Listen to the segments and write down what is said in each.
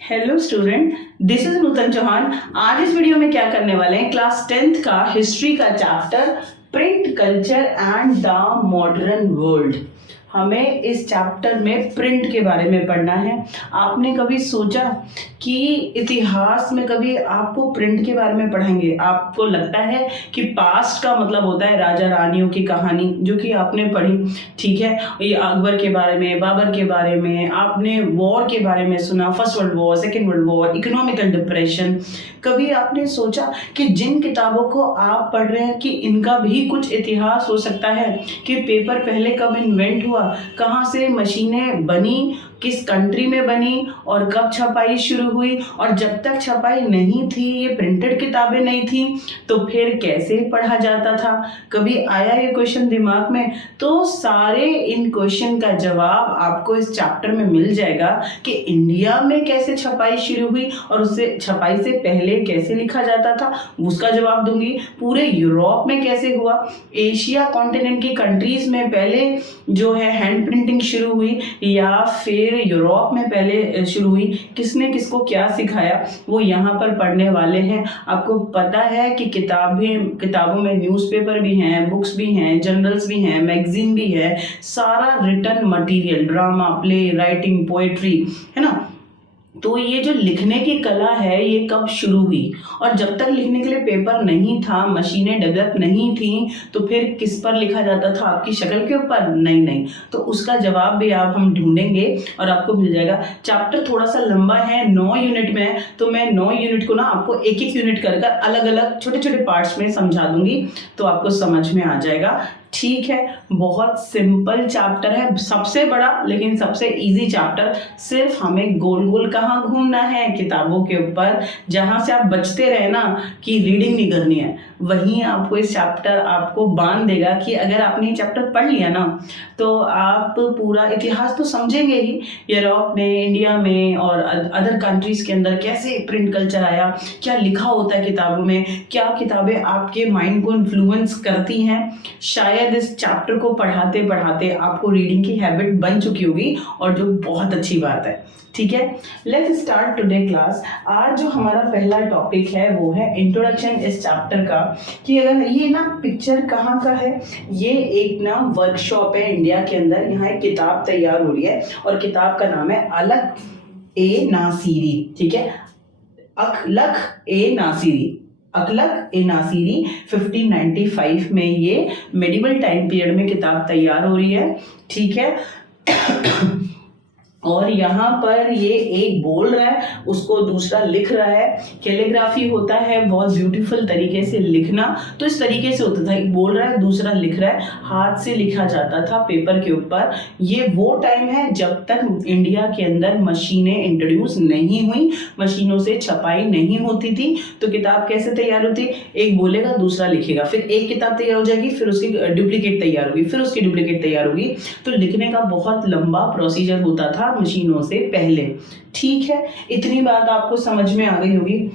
Hello student, this is नूतन चौहान। आज इस video में क्या करने वाले हैं, क्लास 10th का हिस्ट्री का chapter print culture and the modern world. हमें इस चैप्टर में प्रिंट के बारे में पढ़ना है। आपने कभी सोचा कि इतिहास में कभी आपको प्रिंट के बारे में पढ़ाएंगे? आपको लगता है कि पास्ट का मतलब होता है राजा रानियों की कहानी जो कि आपने पढ़ी, ठीक है। ये अकबर के बारे में, बाबर के बारे में, आपने वॉर के बारे में सुना, first world war, second world war, economical depression. कभी आपने सोचा कि जिन किताबों को आप पढ़ रहे हैं कि इनका भी कुछ इतिहास हो सकता है, कि पेपर पहले कब इन्वेंट हुआ, कहाँ से मशीनें बनी, किस कंट्री में बनी और कब छपाई शुरू हुई, और जब तक छपाई नहीं थी, ये प्रिंटेड किताबें नहीं थी, तो फिर कैसे पढ़ा जाता था? कभी आया ये क्वेश्चन दिमाग में? तो सारे इन क्वेश्चन का जवाब आपको इस चैप्टर में मिल जाएगा कि इंडिया में कैसे छपाई शुरू हुई और उससे छपाई से पहले कैसे लिखा जाता था, उसका जवाब दूंगी। पूरे यूरोप में कैसे हुआ, एशिया कॉन्टिनेंट की कंट्रीज में पहले जो है हैंड प्रिंटिंग शुरू हुई या फिर यूरोप में पहले शुरू हुई, किसने किसको क्या सिखाया, वो यहाँ पर पढ़ने वाले हैं। आपको पता है कि किताबों में न्यूज़पेपर भी हैं, बुक्स भी हैं, जर्नल्स भी हैं, मैगजीन भी है, सारा written material, drama, play, writing, poetry, है ना। तो ये जो लिखने की कला है ये कब शुरू हुई, और जब तक लिखने के लिए पेपर नहीं था, मशीनें डेवलप नहीं थी, तो फिर किस पर लिखा जाता था? आपकी शक्ल के ऊपर? नहीं। तो उसका जवाब भी हम ढूंढेंगे और आपको मिल जाएगा। चैप्टर थोड़ा सा लंबा है, 9 यूनिट में है, तो मैं 9 यूनिट को ना आपको एक एक यूनिट कर अलग अलग छोटे छोटे पार्ट्स में समझा दूंगी, तो आपको समझ में आ जाएगा, ठीक है। बहुत सिंपल चैप्टर है, सबसे बड़ा लेकिन सबसे इजी चैप्टर। सिर्फ हमें गोल गोल कहाँ घूमना है, किताबों के ऊपर, जहां से आप बचते रहे ना कि रीडिंग नहीं करनी है, वहीं आपको इस चैप्टर आपको बांध देगा कि अगर आपने ये चैप्टर पढ़ लिया ना तो आप पूरा इतिहास तो समझेंगे ही, यूरोप में, इंडिया में और अदर कंट्रीज के अंदर कैसे प्रिंट कल्चर आया, क्या लिखा होता है किताबों में, क्या किताबें आपके माइंड को इन्फ्लुएंस करती हैं। शायद इस चैप्टर को पढ़ाते पढ़ाते आपको रीडिंग की हैबिट बन चुकी होगी, और जो बहुत अच्छी बात है, ठीक है। Let's start today class. आज जो हमारा पहला टॉपिक है वो है इंट्रोडक्शन इस चैप्टर का। कि अगर ये ना पिक्चर कहाँ का है, ये एक ना वर्कशॉप है इंडिया के अंदर, यहाँ एक किताब तैयार हो रही है और किताब का नाम है अखलक-ए-नासिरी, ठीक है। अखलक-ए-नासिरी, अखलक-ए-नासिरी 1595 में ये मेडिवल टाइम पीरियड में किताब तैयार हो रही है, ठीक है। और यहाँ पर ये एक बोल रहा है, उसको दूसरा लिख रहा है। कैलीग्राफी होता है बहुत ब्यूटीफुल तरीके से लिखना, तो इस तरीके से होता था, एक बोल रहा है, दूसरा लिख रहा है, हाथ से लिखा जाता था पेपर के ऊपर। ये वो टाइम है जब तक इंडिया के अंदर मशीनें इंट्रोड्यूस नहीं हुई, मशीनों से छपाई नहीं होती थी। तो किताब कैसे तैयार होती, एक बोलेगा, दूसरा लिखेगा, फिर एक किताब तैयार हो जाएगी, फिर उसकी डुप्लीकेट तैयार होगी, फिर उसकी डुप्लीकेट तैयार होगी। तो लिखने का बहुत लंबा प्रोसीजर होता था मशीनों से पहले, ठीक है। इतनी बात आपको समझ में आ गई होगी।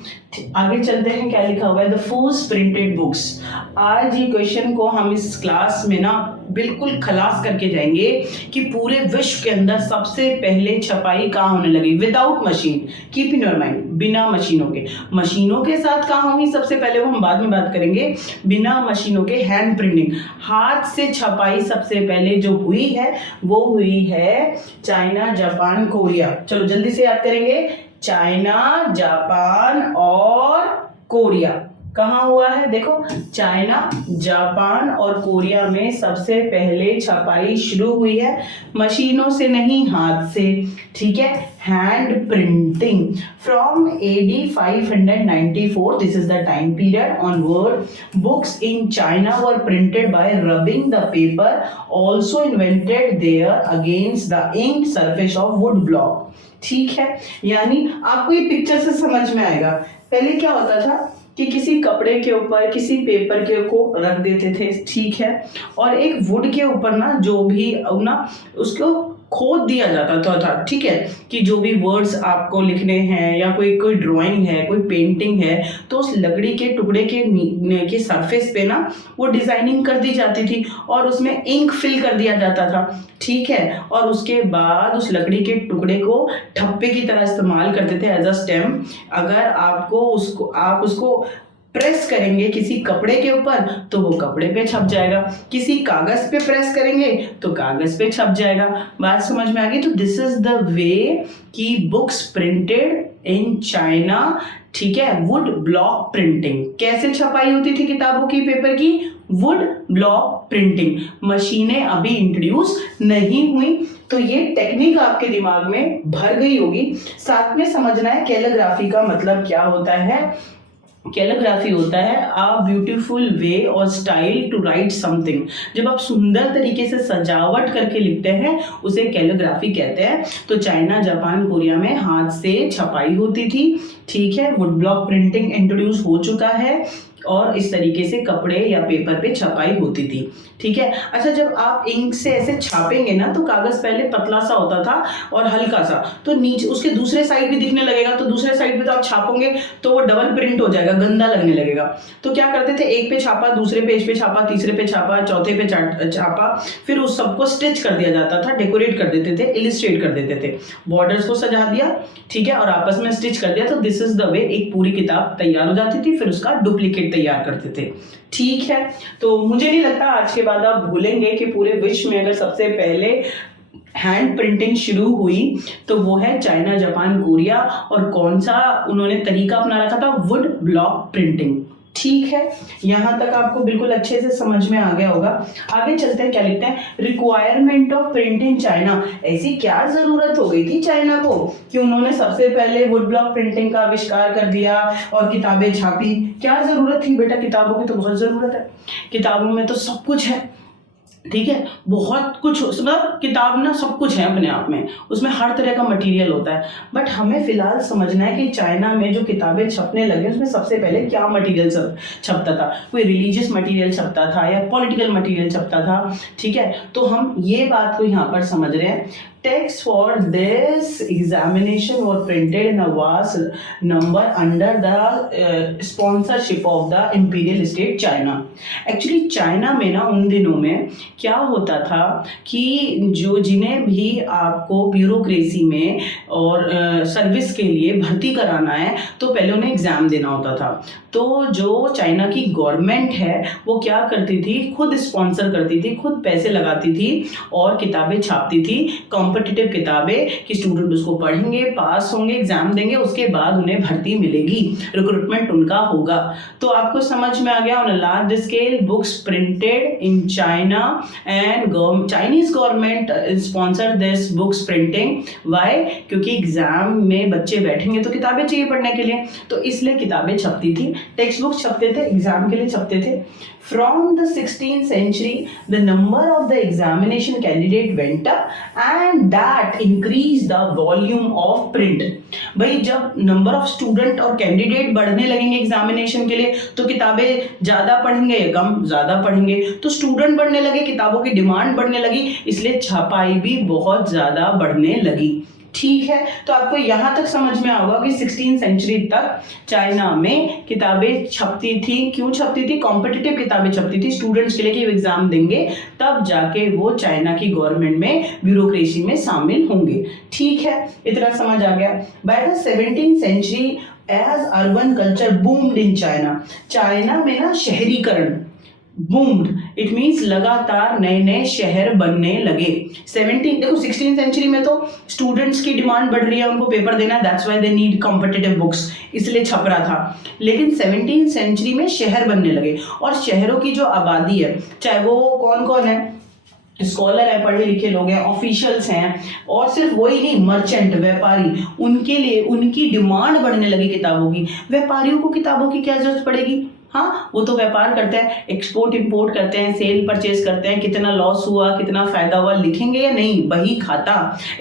आगे चलते हैं, क्या लिखा हुआ है, द फर्स्ट प्रिंटेड बुक्स। आज ये क्वेश्चन को हम इस क्लास में ना बिल्कुल खलास करके जाएंगे कि पूरे विश्व के अंदर सबसे पहले छपाई कहाँ होने लगी, without machine, keep in your mind, बिना मशीनों के। मशीनों के साथ कहाँ होगी सबसे पहले, वो हम बाद में बात करेंगे। बिना मशीनों के हैंड प्रिंटिंग, हाथ से छपाई सबसे पहले जो हुई है वो हुई है चाइना, जापान, कोरिया। चलो जल्दी से याद करेंगे, चाइना, जापान और कोरिया। कहाँ हुआ है, देखो, चाइना, जापान और कोरिया में सबसे पहले छपाई शुरू हुई है, मशीनों से नहीं, हाथ से, ठीक है। Hand printing from AD 594, this is the time period onward, books in China were printed by rubbing the paper, also invented there against the ink surface of wood block, ठीक है। यानी आपको ये पिक्चर से समझ में आएगा, पहले क्या होता था कि किसी कपड़े के ऊपर, किसी पेपर के को रख देते थे, ठीक है, और एक वुड के ऊपर ना जो भी ना उसको खोद दिया जाता था, ठीक है, कि जो भी वर्ड्स आपको लिखने हैं या कोई ड्राइंग है, कोई पेंटिंग है, तो उस लकड़ी के टुकड़े के सरफेस पे ना वो डिजाइनिंग कर दी जाती थी और उसमें इंक फिल कर दिया जाता था, ठीक है, और उसके बाद उस लकड़ी के टुकड़े को ठप्पे की तरह इस्तेमाल करते थे एज अ स्टेम। अगर आप उसको प्रेस करेंगे किसी कपड़े के ऊपर तो वो कपड़े पे छप जाएगा, किसी कागज पे प्रेस करेंगे तो कागज पे छप जाएगा। बात समझ में आ गई? तो दिस इज द वे कि बुक्स प्रिंटेड इन चाइना, ठीक है। वुड ब्लॉक प्रिंटिंग, कैसे छपाई होती थी किताबों की, पेपर की? Would block printing. मशीनें अभी इंट्रोड्यूस नहीं हुई, तो ये टेक्निक आपके दिमाग में भर गई होगी। साथ में समझना है कैलीग्राफी का मतलब क्या होता है। कैलीग्राफी होता है अ ब्यूटीफुल वे और स्टाइल टू राइट समथिंग। जब आप सुंदर तरीके से सजावट करके लिखते हैं उसे कैलीग्राफी कहते हैं। तो चाइना, जापान, कोरिया में हाथ से छपाई होती थी, ठीक है। वुड ब्लॉक प्रिंटिंग इंट्रोड्यूस हो चुका है और इस तरीके से कपड़े या पेपर पे छपाई होती थी, ठीक है। अच्छा, जब आप इंक से ऐसे छापेंगे ना तो कागज पहले पतला सा होता था और हल्का सा, तो नीचे उसके दूसरे साइड भी दिखने लगेगा, तो दूसरे साइड पे तो आप छापोगे तो वो डबल प्रिंट हो जाएगा, गंदा लगने लगेगा। तो क्या करते थे, एक पे छापा, दूसरे पेज पे छापा, तीसरे पे छापा, चौथे पे छापा, फिर उस सबको स्टिच कर दिया जाता था, डेकोरेट कर देते थे, इलिस्ट्रेट कर देते थे, बॉर्डर्स को सजा दिया, ठीक है, और आपस में स्टिच कर दिया। तो दिस इज द वे एक पूरी किताब तैयार हो जाती थी, फिर उसका डुप्लीकेट तैयार करते थे, ठीक है। तो मुझे नहीं लगता आज के बाद आप भूलेंगे कि पूरे विश्व में अगर सबसे पहले हैंड प्रिंटिंग शुरू हुई तो वो है चाइना, जापान, कोरिया, और कौन सा उन्होंने तरीका अपना रखा था, वुड ब्लॉक प्रिंटिंग, ठीक है। यहां तक आपको बिल्कुल अच्छे से समझ में आ गया होगा। आगे चलते हैं, क्या लिखते हैं, requirement of print in China. ऐसी क्या जरूरत हो गई थी चाइना को कि उन्होंने सबसे पहले वुड ब्लॉक प्रिंटिंग का आविष्कार कर दिया और किताबें छापी? क्या जरूरत थी बेटा? किताबों की तो बहुत जरूरत है, किताबों में तो सब कुछ है, ठीक है, बहुत कुछ, मतलब किताब ना सब कुछ है अपने आप में, उसमें हर तरह का मटेरियल होता है। बट हमें फिलहाल समझना है कि चाइना में जो किताबें छपने लगे उसमें सबसे पहले क्या मटेरियल छपता था। कोई रिलीजियस मटेरियल छपता था या पॉलिटिकल मटेरियल छपता था, ठीक है। तो हम ये बात को यहाँ पर समझ रहे हैं। Texts for this examination were printed in a vast number under the sponsorship of the Imperial State China. Actually China में ना उन दिनों में क्या होता था कि जिन्हें भी आपको ब्यूरोक्रेसी में और सर्विस के लिए भर्ती कराना है तो पहले उन्हें एग्जाम देना होता था। तो जो चाइना की गवर्नमेंट है वो क्या करती थी, खुद स्पॉन्सर करती थी, खुद पैसे लगाती थी और किताबें छापती थी, कॉम्पिटिटिव किताबें, कि स्टूडेंट उसको पढ़ेंगे, पास होंगे, एग्जाम देंगे, उसके बाद उन्हें भर्ती मिलेगी, रिक्रूटमेंट उनका होगा। तो आपको समझ में आ गया। On a large scale books printed in China and Chinese government sponsor this books printing. Why? क्योंकि एग्जाम में बच्चे बैठेंगे तो किताबें चाहिए पढ़ने के लिए, तो इसलिए किताबें छपती थी, टेक्स्ट बुक छपते थे, एग्जाम के लिए छपते थे। From the 16th century, the number of the examination candidate went up and that increased the volume of print. भाई जब नंबर ऑफ स्टूडेंट और कैंडिडेट बढ़ने लगेंगे एग्जामिनेशन के लिए तो किताबें ज़्यादा पढ़ेंगे या कम? ज़्यादा पढ़ेंगे। तो स्टूडेंट बढ़ने लगे, किताबों की डिमांड बढ़ने लगी, इसलिए छपाई भी बहुत ज़्यादा बढ़ने लगी, ठीक है। तो आपको यहां तक समझ में आएगा कि 16th सेंचुरी तक चाइना में किताबें छपती थी। क्यों छपती थी? कॉम्पिटिटिव किताबें छपती थी स्टूडेंट्स के लिए कि वो एग्जाम देंगे तब जाके वो चाइना की गवर्नमेंट में ब्यूरोक्रेसी में शामिल होंगे, ठीक है। इतना समझ आ गया। By the 17th century as urban culture boomed in China, China में ना शहरीकरण, बूम्ड इट मीन्स लगातार नए नए शहर बनने लगे। 16th सेंचुरी में तो स्टूडेंट्स की डिमांड बढ़ रही है, उनको पेपर देना, that's why they need competitive books, इसलिए छप रहा था। लेकिन 17th सेंचुरी में शहर बनने लगे और शहरों की जो आबादी है, चाहे वो कौन कौन है, स्कॉलर है, पढ़े लिखे लोग हैं, ऑफिशियल्स हैं, और सिर्फ वही नहीं, मर्चेंट, व्यापारी, उनके लिए उनकी डिमांड बढ़ने लगी किताबों की। व्यापारियों को किताबों की क्या जरूरत पड़ेगी? हाँ, वो तो व्यापार करते हैं, एक्सपोर्ट इंपोर्ट करते हैं, सेल परचेज करते हैं, कितना लॉस हुआ, कितना फायदा हुआ लिखेंगे या नहीं, बही खाता,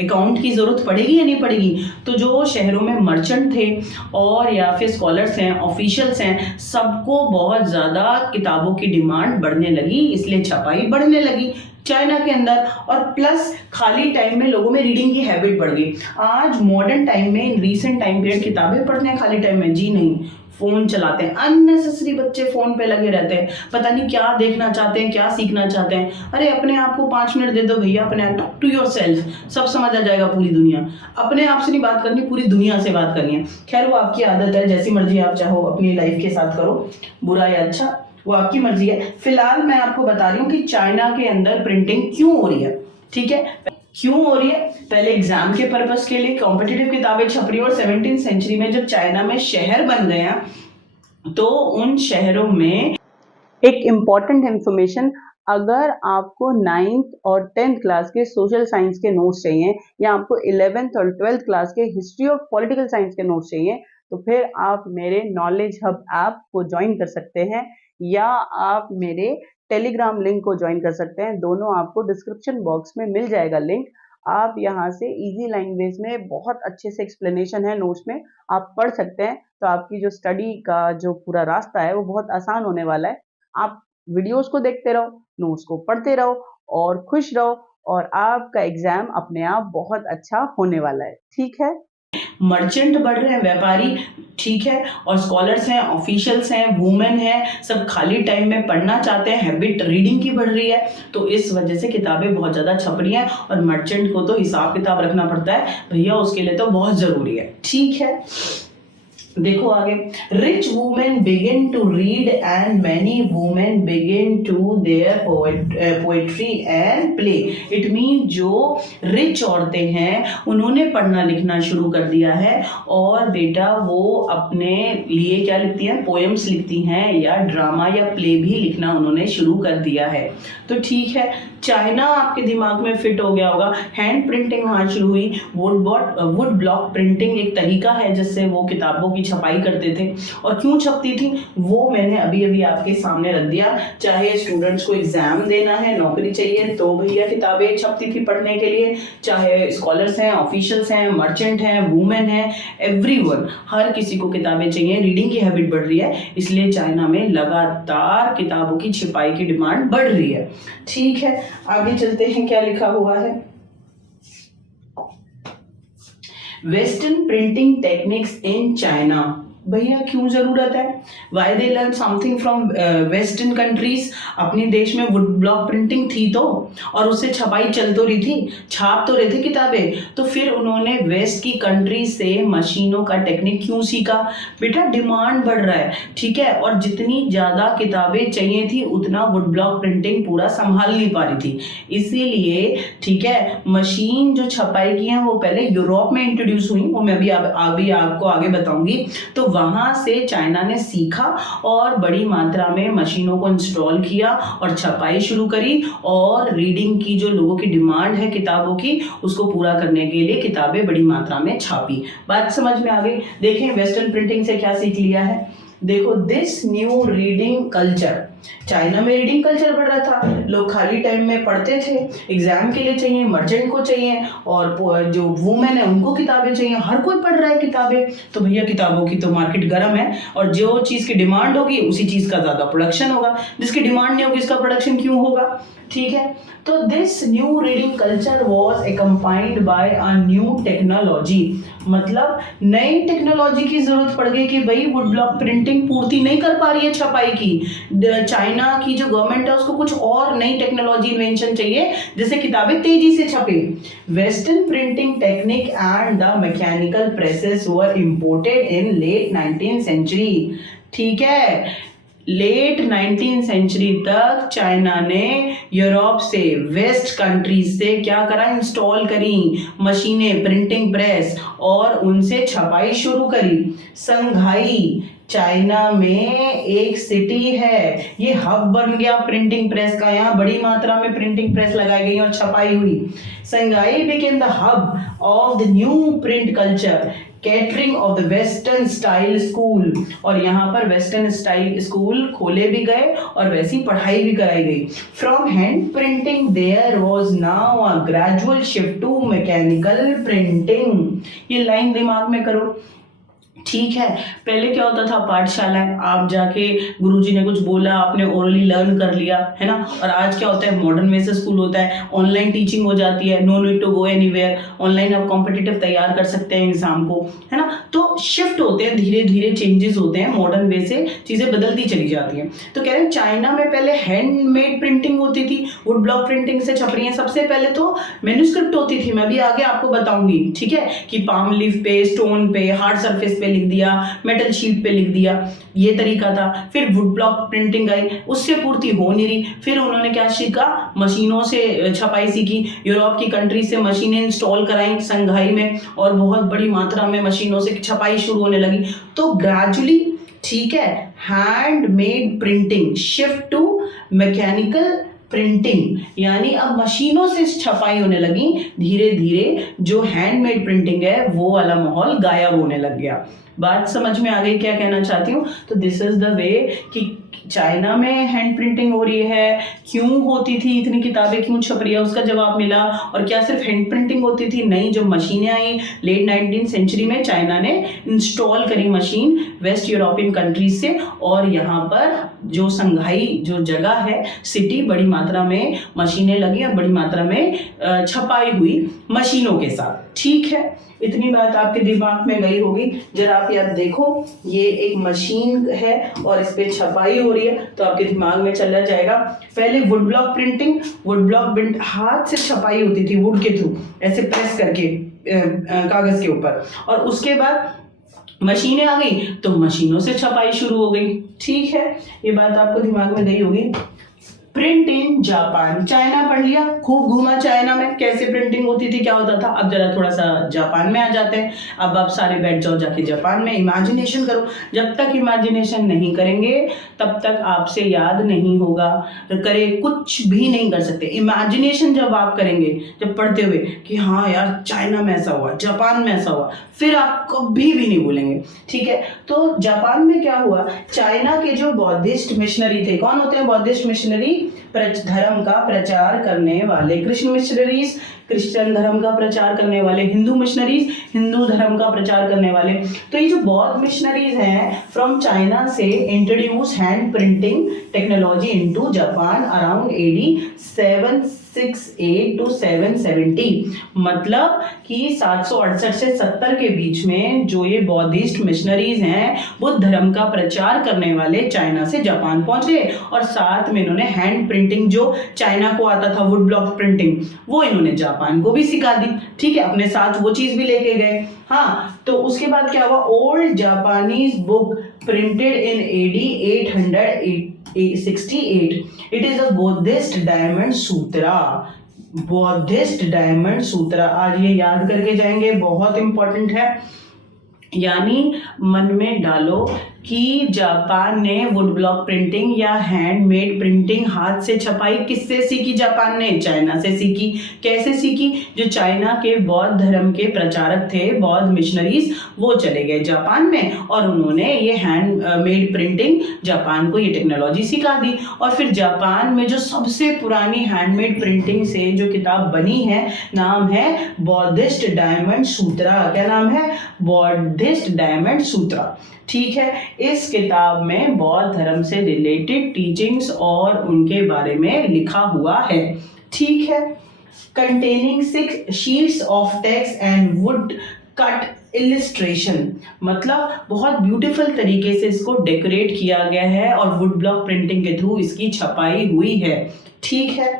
अकाउंट की जरूरत पड़ेगी या नहीं पड़ेगी। तो जो शहरों में मर्चेंट थे और या फिर स्कॉलर्स हैं, ऑफिशियल्स हैं, सबको बहुत ज़्यादा किताबों की डिमांड बढ़ने लगी, इसलिए छपाई बढ़ने लगी। चाइना के अंदर, और प्लस खाली टाइम में लोगों में रीडिंग की हैबिट बढ़ गई। आज मॉडर्न टाइम में, रीसेंट टाइम पीरियड किताबें पढ़ते हैं खाली टाइम में? जी नहीं, फोन चलाते हैं। अननेसेसरी बच्चे फोन पे लगे रहते हैं, पता नहीं क्या देखना चाहते हैं, क्या सीखना चाहते हैं। अरे अपने आप को 5 मिनट दे दो भैया, अपने आप, टॉक टू योर सेल्फ, सब समझ आ जाएगा। पूरी दुनिया, अपने आप से नहीं बात करनी, पूरी दुनिया से बात करनी है। खैर वो आपकी आदत है, जैसी मर्जी आप चाहो अपनी लाइफ के साथ करो, बुरा या अच्छा वो आपकी मर्जी है। फिलहाल मैं आपको बता रही हूँ कि चाइना के अंदर प्रिंटिंग क्यों हो रही है। ठीक है, क्यों हो रही है? पहले एग्जाम के पर्पस के लिए कॉम्पिटिटिव किताबें छप रही है, और 17वीं सेंचुरी में जब चाइना में शहर बन गए हैं तो उन शहरों में एक इम्पॉर्टेंट इंफॉर्मेशन, अगर आपको 9th और 10th क्लास के सोशल साइंस के नोट्स चाहिए, या आपको 11th और 12th क्लास के हिस्ट्री ऑफ पॉलिटिकल साइंस के नोट्स चाहिए, तो फिर आप मेरे नॉलेज हब ऐप को ज्वाइन कर सकते हैं, या आप मेरे टेलीग्राम लिंक को ज्वाइन कर सकते हैं। दोनों आपको डिस्क्रिप्शन बॉक्स में मिल जाएगा लिंक। आप यहाँ से इजी लैंग्वेज में बहुत अच्छे से एक्सप्लेनेशन है नोट्स में, आप पढ़ सकते हैं। तो आपकी जो स्टडी का जो पूरा रास्ता है वो बहुत आसान होने वाला है। आप वीडियोस को देखते रहो, नोट्स को पढ़ते रहो और खुश रहो, और आपका एग्जाम अपने आप बहुत अच्छा होने वाला है। ठीक है, मर्चेंट बढ़ रहे हैं, व्यापारी, ठीक है, और स्कॉलर्स हैं, ऑफिशियल्स हैं, वुमेन हैं, सब खाली टाइम में पढ़ना चाहते हैं, हैबिट रीडिंग की बढ़ रही है, तो इस वजह से किताबें बहुत ज़्यादा छप रही हैं। और मर्चेंट को तो हिसाब किताब रखना पड़ता है भैया, उसके लिए तो बहुत ज़रूरी है। ठीक है, देखो आगे, rich women begin to read and many women begin to their poetry and play. It mean जो रिच औरतें हैं उन्होंने पढ़ना लिखना शुरू कर दिया है, और बेटा वो अपने लिए क्या लिखती हैं, पोएम्स लिखती हैं, या ड्रामा या प्ले भी लिखना उन्होंने शुरू कर दिया है। तो ठीक है, चाइना आपके दिमाग में फिट हो गया होगा। हैंड प्रिंटिंग वहाँ शुरू हुई, वुड ब्लॉक प्रिंटिंग एक तरीका है जिससे वो किताबों की छपाई करते थे। और क्यों छपती थी वो मैंने अभी अभी आपके सामने रख दिया। चाहे स्टूडेंट्स को एग्जाम देना है, नौकरी चाहिए, तो भैया किताबें छपती थी पढ़ने के लिए। चाहे स्कॉलर्स हैं, ऑफिशियल्स हैं, मर्चेंट हैं, वुमेन हैं, एवरीवन, हर किसी को किताबें चाहिए। रीडिंग की हैबिट बढ़ रही है, इसलिए चाइना में लगातार किताबों की छपाई की डिमांड बढ़ रही है। ठीक है, आगे चलते हैं, क्या लिखा हुआ है। Western printing techniques in China. भैया क्यों जरूरत है? Why they learn something from western countries. अपने देश में वुड ब्लॉक प्रिंटिंग थी तो, और उससे छपाई चल तो रही थी, छाप तो रहे थे किताबें, तो फिर उन्होंने वेस्ट की कंट्री से मशीनों का टेक्निक क्यों सीखा? बेटा डिमांड बढ़ रहा है, ठीक है, और जितनी ज़्यादा किताबें चाहिए थी उतना वुड ब्लॉक प्रिंटिंग पूरा संभाल नहीं पा रही थी, इसीलिए ठीक है, मशीन जो छपाई की है वो पहले यूरोप में इंट्रोड्यूस हुई, वो मैं अभी आपको आगे बताऊंगी। तो वहां से चाइना ने सीखा और बड़ी मात्रा में मशीनों को इंस्टॉल किया और छपाई शुरू करी, और रीडिंग की जो लोगों की डिमांड है किताबों की, उसको पूरा करने के लिए किताबें बड़ी मात्रा में छापी। बात समझ में आ गई? देखें वेस्टर्न प्रिंटिंग से क्या सीख लिया है। देखो, this new reading culture, China में रीडिंग कल्चर बढ़ रहा था, लोग खाली टाइम में पढ़ते थे, एग्जाम के लिए चाहिए, मर्चेंट को चाहिए, और जो वुमेन है उनको किताबें चाहिए, हर कोई पढ़ रहा है किताबें, तो भैया किताबों की तो मार्केट गर्म है, और जो चीज़ की डिमांड होगी उसी चीज़ का ज़्यादा प्रोडक्शन होगा, जिसकी डिमांड नहीं होगी इसका प्रोडक्शन क्यों होगा? ठीक है, तो this new reading culture was accompanied by a new technology. मतलब नई टेक्नोलॉजी की जरूरत पड़ गई कि भाई वुड ब्लॉक प्रिंटिंग पूर्ति नहीं कर पा रही है छपाई की, चाइना की जो गवर्नमेंट है उसको कुछ और नई टेक्नोलॉजी इन्वेंशन चाहिए जिससे किताबें तेजी से छपे। Western printing technique and the mechanical presses were imported in late 19th century. ठीक है, लेट 19th सेंचुरी तक चाइना ने यूरोप से, वेस्ट कंट्रीज से क्या करा, इंस्टॉल करी मशीनें, प्रिंटिंग प्रेस, और उनसे छपाई शुरू करी। संघाई चाइना में एक सिटी है, ये हब बन गया प्रिंटिंग प्रेस का, यहाँ बड़ी मात्रा में प्रिंटिंग प्रेस लगाई गई और छपाई हुई। Shanghai became the hub of the new print culture, catering of the western style school, और यहाँ पर वेस्टर्न स्टाइल स्कूल खोले भी गए और वैसी पढ़ाई भी कराई गई। From hand printing there was now a gradual shift to mechanical printing. ये लाइन दिमाग में करो, ठीक है। पहले क्या होता था, पाठशालाएं, आप जाके गुरुजी ने कुछ बोला, आपने ओरली लर्न कर लिया, है ना। और आज क्या होता है, मॉडर्न वे से स्कूल होता है, ऑनलाइन टीचिंग हो जाती है, no need to go anywhere, online आप कॉम्पिटिटिव तैयार कर सकते हैं एग्जाम को, है ना। तो शिफ्ट होते हैं, धीरे धीरे चेंजेस होते हैं, मॉडर्न वे से चीजें बदलती चली जाती हैं। तो कह रहे हैं चाइना में पहले हैंडमेड प्रिंटिंग होती थी, वुड ब्लॉक प्रिंटिंग से छप रही है। सबसे पहले तो मैन्युस्क्रिप्ट होती थी, मैं भी आगे आपको बताऊंगी, ठीक है, कि पाम लीफ पे, स्टोन पे, हार्ड सरफेस पे लिख दिया, मेटल शीट पे लिख दिया, ये तरीका था। फिर वुड ब्लॉक प्रिंटिंग आई, उससे पूर्ति हो नहीं रही, फिर उन्होंने क्या सीखा, मशीनों से छपाई सीखी, यूरोप की कंट्री से मशीनें इंस्टॉल कराई संघाई में, और बहुत बड़ी मात्रा में मशीनों से छपाई शुरू होने लगी। तो ग्रेजुअली, ठीक है, handmade printing shift to mechanical printing, यानी अब मशीनों से छपाई होने लगी। धीरे धीरे जो हैंडमेड प्रिंटिंग है वो वाला माहौल गायब होने लग गया। बात समझ में आ गई क्या कहना चाहती हूँ? तो दिस इज द वे कि चाइना में हैंड प्रिंटिंग हो रही है, क्यों होती थी, इतनी किताबें क्यों छप रही है, उसका जवाब मिला। और क्या सिर्फ हैंड प्रिंटिंग होती थी? नहीं, जब मशीनें आई लेट 19th सेंचुरी में, चाइना ने इंस्टॉल करी मशीन वेस्ट यूरोपियन कंट्रीज से, और यहाँ पर जो संघाई जो जगह है, सिटी, बड़ी मात्रा में मशीनें लगी और बड़ी मात्रा में छपाई हुई मशीनों के साथ। ठीक है, इतनी बात आपके दिमाग में गई होगी। जरा आप यार देखो, ये एक मशीन है और इस पे छपाई हो रही है, तो आपके दिमाग में चला जाएगा। पहले would block printing, would block print हाथ से छपाई होती थी, वुड के थ्रू ऐसे प्रेस करके कागज के ऊपर, और उसके बाद मशीनें आ गई तो मशीनों से छपाई शुरू हो गई। ठीक है, ये बात आपको दिमाग में गई होगी। प्रिंट इन जापान, चाइना पढ़ लिया, खूब घूमा चाइना में, कैसे प्रिंटिंग होती थी, क्या होता था। अब जरा थोड़ा सा जापान में आ जाते हैं। अब आप सारे बैठ जाओ जाके जापान में, इमेजिनेशन करो। जब तक इमेजिनेशन नहीं करेंगे तब तक आपसे याद नहीं होगा, करे कुछ भी नहीं कर सकते। इमेजिनेशन जब आप करेंगे, जब पढ़ते हुए कि हाँ यार चाइना में ऐसा हुआ, जापान में ऐसा हुआ, फिर आप कभी भी नहीं भूलेंगे। ठीक है, तो जापान में क्या हुआ, चाइना के जो बौद्धिस्ट मिशनरी थे, कौन होते हैं बौद्धिस्ट मिशनरी? धर्म का प्रचार करने वाले कृष्ण मिशनरीज, क्रिश्चियन धर्म का प्रचार करने वाले, हिंदू मिशनरीज, हिंदू धर्म का प्रचार करने वाले। तो ये जो बौद्ध मिशनरीज हैं फ्रॉम चाइना से introduce hand printing technology into Japan around AD 768 to 770, मतलब कि 768 से 70 के बीच में जो ये बौद्धिस्ट मिशनरीज हैं, बुद्ध धर्म का प्रचार करने वाले, चाइना से जापान पहुंच गए, और साथ में इन्होंने हैंड प्रिंटिंग, जो चाइना को आता था वुड ब्लॉक प्रिंटिंग, वो इन्होंने जापान को भी सिखा दी। ठीक है, अपने साथ वो चीज भी लेके गए। हाँ, तो उसके बाद क्या हुआ, old Japanese book printed in AD 868, it is a Buddhist diamond sutra. Buddhist diamond sutra, आज ये याद करके जाएंगे, बहुत इंपॉर्टेंट है। यानी मन में डालो कि जापान ने वुड ब्लॉक प्रिंटिंग या हैंडमेड प्रिंटिंग, हाथ से छपाई किससे सीखी? जापान ने चाइना से सीखी। कैसे सीखी? जो चाइना के बौद्ध धर्म के प्रचारक थे, बौद्ध मिशनरीज, वो चले गए जापान में और उन्होंने ये हैंडमेड प्रिंटिंग, जापान को ये टेक्नोलॉजी सिखा दी। और फिर जापान में जो सबसे पुरानी हैंडमेड प्रिंटिंग से जो किताब बनी है, नाम है बौद्धिस्ट डायमंड सूत्रा। क्या नाम है? बौद्धिस्ट डायमंड सूत्रा। ठीक है, इस किताब में बौद्ध धर्म से रिलेटेड टीचिंग्स और उनके बारे में लिखा हुआ है। ठीक है, containing 6 sheets of text and would cut illustration, मतलब बहुत ब्यूटीफुल तरीके से इसको डेकोरेट किया गया है और वुड ब्लॉक प्रिंटिंग के थ्रू इसकी छपाई हुई है। ठीक है,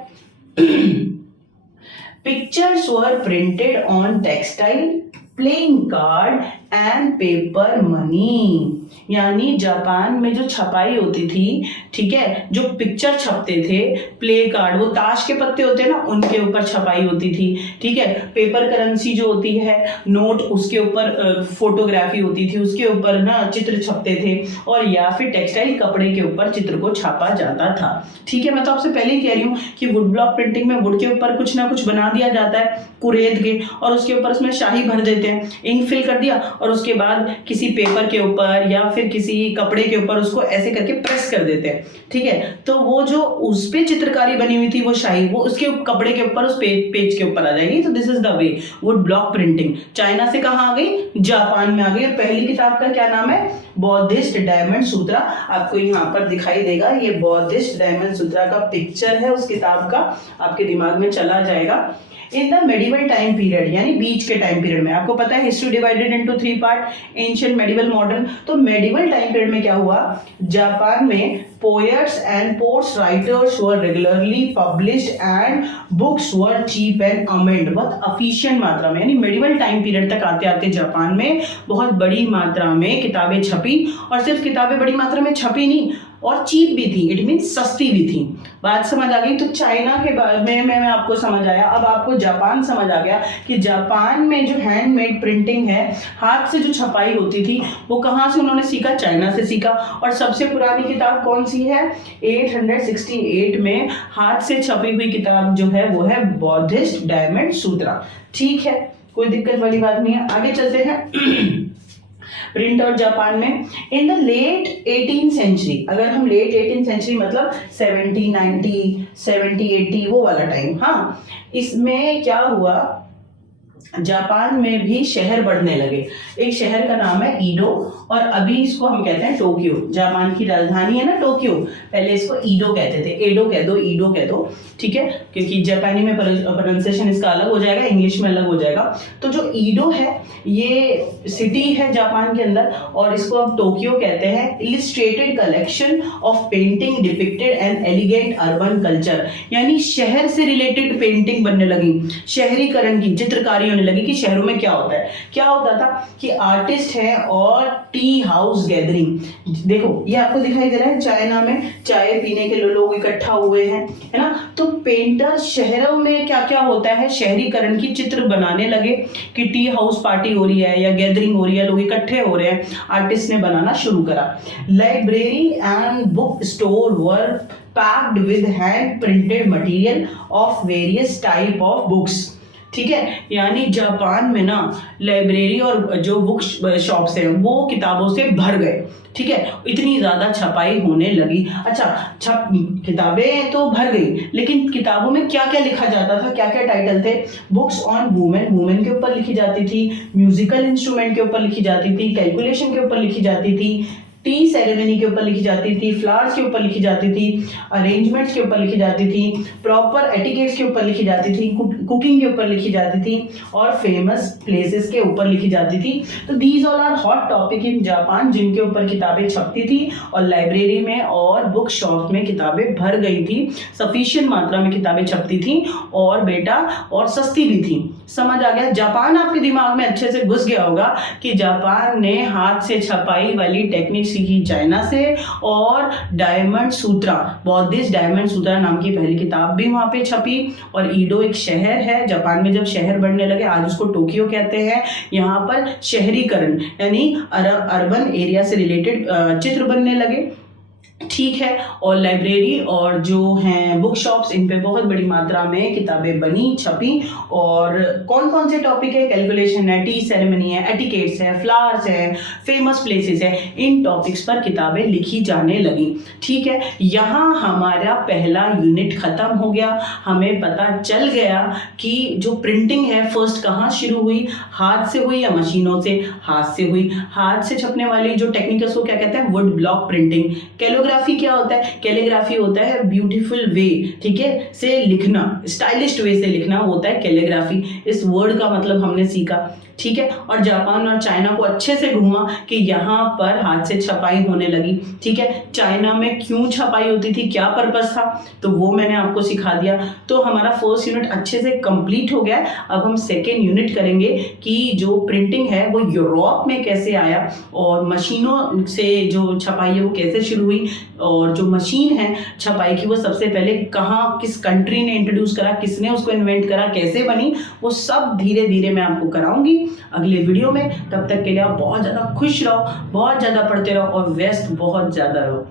pictures were printed on textile, playing card and paper money. यानी जापान में जो छपाई होती थी, ठीक है, जो पिक्चर छपते थे, प्ले कार्ड, वो ताश के पत्ते होते हैं ना, उनके ऊपर छपाई होती थी। ठीक है, पेपर करेंसी जो होती है, नोट, उसके ऊपर फोटोग्राफी होती थी, उसके ऊपर ना चित्र छपते थे, और या फिर टेक्सटाइल कपड़े के ऊपर चित्र को छापा जाता था। ठीक है, मैं तो आपसे पहले ही कह रही हूँ कि वुड ब्लॉक प्रिंटिंग में वुड के ऊपर कुछ ना कुछ बना दिया जाता है, कुरेद के, और उसके ऊपर उसमें शाही भर देते हैं, इंक फिल कर दिया और उसके बाद किसी पेपर के ऊपर या फिर किसी कपड़े के ऊपर उसको ऐसे करके प्रेस कर देते हैं, ठीक है। तो वो जो उस पे चित्रकारी बनी हुई थी वो शाही वो उसके कपड़े के ऊपर उस पेज के ऊपर आ जाएगी। तो this is the way would block printing. China से कहाँ आ गई? जापान में आ गई। और पहली किताब का क्या नाम है? बौद्धिस्ट डायमंड सूत्रा। आपको यहाँ पर दिखाई देगा, ये बौद्धिस्ट डायमंड सूत्रा का पिक्चर है उस किताब का, आपके दिमाग में चला जाएगा। In the medieval time period, यानी बीच के टाइम पीरियड में, आपको पता है history divided into 3 part, ancient, medieval, modern. तो मेडिवल टाइम पीरियड में क्या हुआ? जापान में poets and poets writers were regularly published and books were cheap and amend, बहुत efficient मात्रा में, यानी मेडिवल टाइम पीरियड तक आते आते जापान में बहुत बड़ी मात्रा में किताबें छपी। और सिर्फ किताबें बड़ी मात्रा में छपी नहीं, और चीप भी थी, इट मीन सस्ती भी थी। बात समझ आ गई? तो चाइना के बारे में आपको समझ आया। अब आपको जापान समझ आ गया कि जापान में जो हैंडमेड प्रिंटिंग है, हाथ से जो छपाई होती थी, वो कहाँ से उन्होंने सीखा? चाइना से सीखा। और सबसे पुरानी किताब कौन सी है? 868 में हाथ से छपी हुई किताब जो है वो है बौद्धिस्ट डायमंड सूत्रा। ठीक है, कोई दिक्कत वाली बात नहीं है। आगे चलते हैं। प्रिंट और जापान में in the late 18th century, अगर हम लेट 18th सेंचुरी मतलब 70, 90, 70, 80 वो वाला टाइम, हाँ, इसमें क्या हुआ? जापान में भी शहर बढ़ने लगे। एक शहर का नाम है ईडो, और अभी इसको हम कहते हैं टोक्यो। जापान की राजधानी है ना टोक्यो, पहले इसको ईडो कहते थे। एडो कह दो, ईडो कह दो, ठीक है, क्योंकि जापानी में प्रोनाउंसिएशन इसका अलग हो जाएगा, इंग्लिश में अलग हो जाएगा। तो जो ईडो है ये सिटी है जापान के अंदर, और इसको अब टोक्यो कहते हैं। Illustrated collection of painting depicted an elegant urban culture, यानी शहर से रिलेटेड पेंटिंग बनने लगी, शहरीकरण की चित्रकारी होने लगी कि शहरों में क्या होता है। क्या होता था कि आर्टिस्ट है और टी हाउस गैदरिंग। देखो ये आपको दिखाई दे रहा है, चाइना में चाय पीने के लोग इकट्ठा हुए हैं, है ना। तो पेंटर शहरों में क्या क्या होता है, शहरीकरण की चित्र बनाने लगे कि टी हाउस पार्टी हो रही है या गैदरिंग हो रही है, लोग इकट्ठे हो रहे हैं, आर्टिस्ट ने बनाना शुरू करा। Library and book store were packed with hand printed material of various type of books. ठीक है, यानी जापान में ना लाइब्रेरी और जो बुक शॉप्स हैं वो किताबों से भर गए। ठीक है, इतनी ज्यादा छपाई होने लगी। अच्छा, किताबें तो भर गई, लेकिन किताबों में क्या क्या लिखा जाता था, क्या क्या टाइटल थे? बुक्स ऑन वुमेन, वुमेन के ऊपर लिखी जाती थी, म्यूजिकल इंस्ट्रूमेंट के ऊपर लिखी जाती थी, कैलकुलेशन के ऊपर लिखी जाती थी, टी सेरेमनी के ऊपर लिखी जाती थी, फ्लावर्स के ऊपर लिखी जाती थी, अरेंजमेंट्स के ऊपर लिखी जाती थी, प्रॉपर एटिकेट्स के ऊपर लिखी जाती थी, कुकिंग के ऊपर लिखी जाती थी, और फेमस प्लेसेस के ऊपर लिखी जाती थी। तो these all are hot topic in Japan, जिनके ऊपर किताबें छपती थी और लाइब्रेरी में और बुक शॉप में किताबें भर गई थी, सफिशिएंट मात्रा में किताबें छपती थी और बेटा और सस्ती भी थी। समझ आ गया? जापान आपके दिमाग में अच्छे से घुस गया होगा कि जापान ने हाथ से छपाई वाली टेक्निक सीखी चाइना से, और डायमंड सूत्रा, बौद्धिस्ट डायमंड सूत्रा नाम की पहली किताब भी वहां पे छपी। और ईडो एक शहर है जापान में, जब शहर बढ़ने लगे, आज उसको टोक्यो कहते हैं, यहाँ पर शहरीकरण यानी अर्बन एरिया से रिलेटेड चित्र बनने लगे। ठीक है, और लाइब्रेरी और जो हैं बुक शॉप्स, इन पे बहुत बड़ी मात्रा में किताबें बनी, छपी। और कौन कौन से टॉपिक है? कैलकुलेशन है, टी सेरेमनी है, एटिकेट्स है, फ्लावर्स है, फेमस प्लेसेस है, इन टॉपिक्स पर किताबें लिखी जाने लगी। ठीक है, यहाँ हमारा पहला यूनिट खत्म हो गया। हमें पता चल गया कि जो प्रिंटिंग है फर्स्ट कहाँ शुरू हुई, हाथ से हुई या मशीनों से? हाथ से हुई। हाथ से छपने वाली जो टेक्निक है उसको क्या कहते हैं? Would block printing. कैलोग्राफी क्या होता है? कैलीग्राफी होता है ब्यूटीफुल वे, ठीक है, से लिखना, स्टाइलिश वे से लिखना होता है कैलीग्राफी। इस वर्ड का मतलब हमने सीखा। ठीक है, और जापान और चाइना को अच्छे से घूमा कि यहाँ पर हाथ से छपाई होने लगी। ठीक है, चाइना में क्यों छपाई होती थी, क्या पर्पस था, तो वो मैंने आपको सिखा दिया। तो हमारा फर्स्ट यूनिट अच्छे से कंप्लीट हो गया। अब हम सेकेंड यूनिट करेंगे कि जो प्रिंटिंग है वो यूरोप में कैसे आया, और मशीनों से जो छपाई है वो कैसे शुरू हुई, और जो मशीन है छपाई की वो सबसे पहले कहाँ, किस कंट्री ने इंट्रोड्यूस करा, किसने उसको इन्वेंट करा, कैसे बनी, वो सब धीरे धीरे मैं आपको कराऊंगी अगले वीडियो में। तब तक के लिए आप बहुत ज़्यादा खुश रहो, बहुत ज़्यादा पढ़ते रहो और व्यस्त बहुत ज़्यादा रहो।